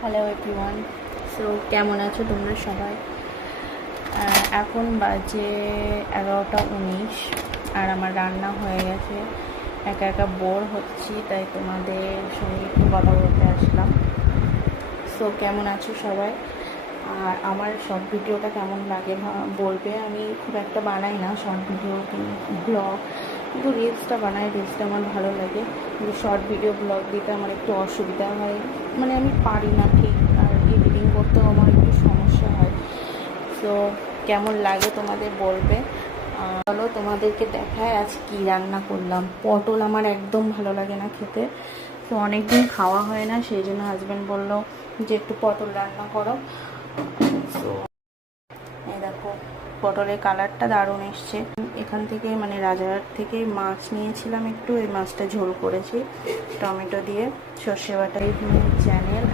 Hello everyone. So কেমন আছো তোমরা সবাই? এখন বাজে 11টা 19 আর আমার রান্না হয়ে গেছে। একা একা বোর হচ্ছি, তাই তোমাদের সঙ্গে একটু কথা বলতে আসলাম। সো কেমন আছো সবাই? আর আমার শর্ট ভিডিওটা কেমন লাগে বলবে। আমি খুব একটা বানাই না শর্ট ভিডিও ব্লগ, কিন্তু রিলসটা বানাই, রিলসটা আমার ভালো লাগে। কিন্তু শর্ট ভিডিও ব্লগ দিতে আমার একটু অসুবিধা হয়, মানে আমি পারি না ঠিক, আর এডিটিং করতেও আমার একটু সমস্যা হয়। সো কেমন লাগে তোমাদের বলবে। চলো তোমাদেরকে দেখায় আজ কী রান্না করলাম। পটল আমার একদম ভালো লাগে না খেতে, তো অনেকদিন খাওয়া হয় না, সেই জন্য হাজব্যান্ড বললো যে একটু পটল রান্না করো। তো এই দেখো, পটলের কালারটা দারুণ এসছে। এখান থেকে মানে রাজারহাট থেকে মাছ নিয়েছিলাম একটু, এই মাছটা ঝোল করেছি টমেটো দিয়ে সর্ষে বাটা। চ্যানেল